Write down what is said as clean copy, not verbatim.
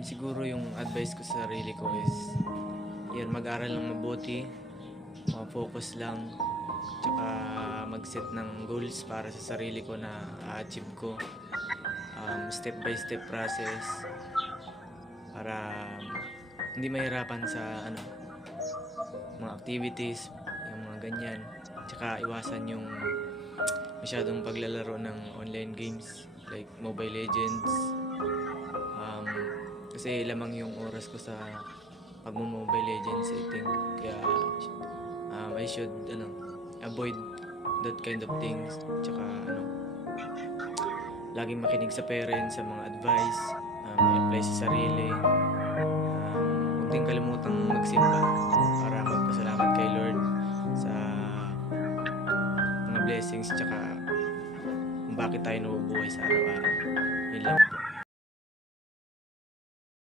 Siguro yung advice ko sa sarili ko is, yan, mag-aral ng mabuti, focus lang, tsaka mag-set ng goals para sa sarili ko na a-achieve ko. Step by step process para hindi mahirapan sa mga activities, yung mga ganyan. Tsaka iwasan yung masyadong paglalaro ng online games like Mobile Legends. Kasi lamang yung oras ko sa pag-Mobile Legends, I think. Kaya I should avoid that kind of things. Tsaka laging makinig sa parents, sa mga advice, i-apply sa sarili. Huwag din kalimutang magsimba para magpasalamat kay Lord sa mga blessings tsaka kung bakit tayo nabubuhay sa araw-araw. Yun lang po.